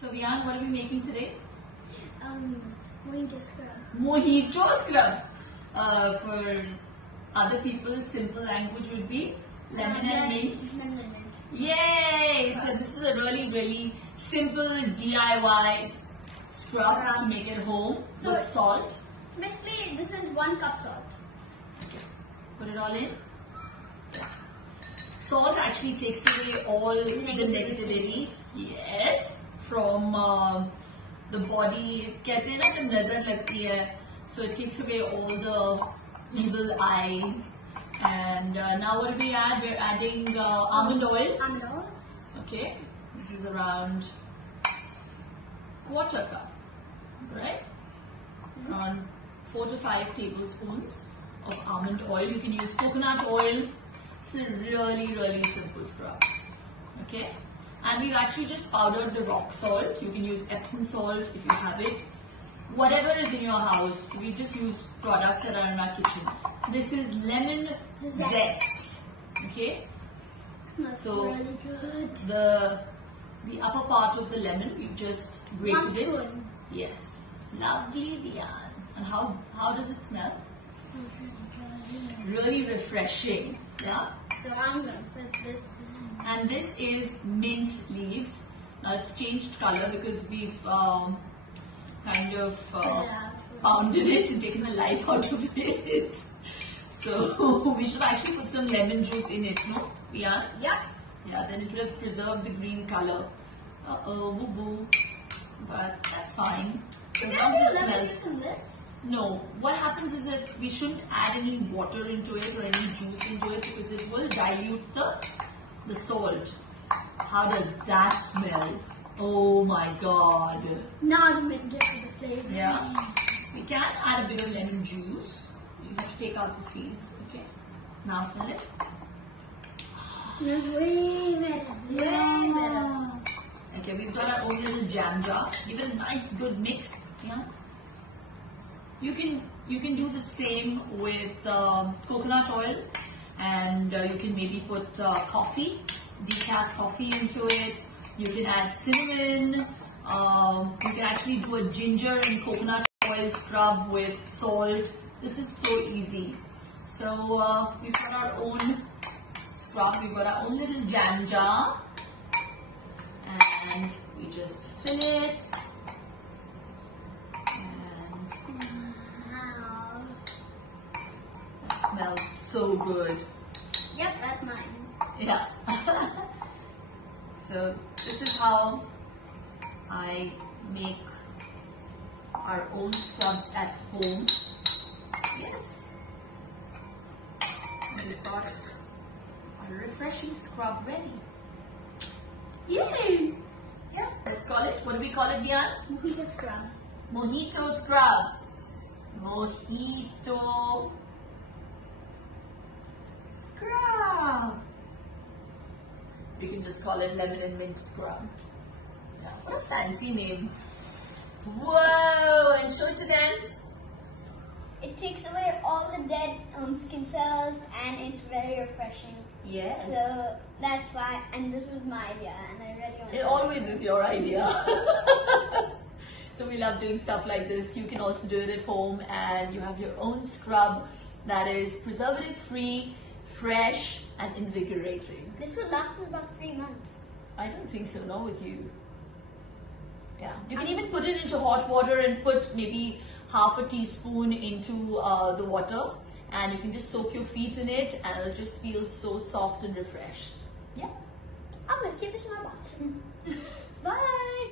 So Viaan, what are we making today? Mojito scrub. Mojito scrub. For other people, simple language would be lemon and mint. Lemon and mint. Yay! So this is a really simple DIY scrub to make at home with salt. So basically, this is 1 cup salt. Okay. Put it all in. Salt actually takes away all the negativity. Yes. From the body. कहते हैं ना जब नजर लगती है, so it takes away all the evil eyes. And now what do we add? We're adding almond oil. Almond oil. Okay, this is around 1/4 cup, right? Around 4 to 5 tablespoons of almond oil. You can use coconut oil. It's a really simple scrub. Okay, and we've actually just powdered the rock salt. You can use Epsom salt if you have it. Whatever is in your house, we just use products that are in our kitchen. This is lemon zest. Okay. Smells So really good. the upper part of the lemon, we've just grated 1 it. spoon. Yes, lovely Viaan. And how does it smell? Smells really good. Really refreshing. Yeah. So I'm gonna put this in. And this is mint leaves. Now it's changed color because we've kind of pounded it and taken the life out of it. So we should actually put some lemon juice in it, no? Yeah. Yeah. Yeah, then it would have preserved the green color. Boo boo. But that's fine. So now it smells. In this? No, what happens is that we shouldn't add any water into it or any juice into it because it will dilute the salt. How does that smell? Oh my god. Now the mint gets the flavor. Yeah. We can add a bit of lemon juice. You have to take out the seeds. Okay. Now smell it. Smells way better. Way better. Okay, we've got our own little jam jar. Give it a nice good mix. Yeah. You can do the same with coconut oil, and you can maybe put coffee, decaf coffee into it. You can add cinnamon. You can actually do a ginger and coconut oil scrub with salt. This is so easy. So we've got our own scrub. We've got our own little jam jar, and we just fill it. Smells so good. Yep, that's mine. Yeah. So this is how I make our own scrubs at home. Yes. We've got our refreshing scrub ready. Yay! Yeah. Let's call it. What do we call it, Viaan? Mojito scrub. Mojito scrub. Mojito scrub. You can just call it lemon and mint scrub. Yeah, what a fancy name. Whoa! And show it to them. It takes away all the dead skin cells and it's very refreshing. Yes. So that's why, and this was my idea and I really want It always is your idea. So we love doing stuff like this. You can also do it at home and you have your own scrub that is preservative free, fresh and invigorating. This would last us about 3 months. I don't think so, no, with you. Yeah, you can even put it into hot water and put maybe half a teaspoon into the water, and you can just soak your feet in it and it'll just feel so soft and refreshed. Yeah. I'm gonna keep this in my box. Bye.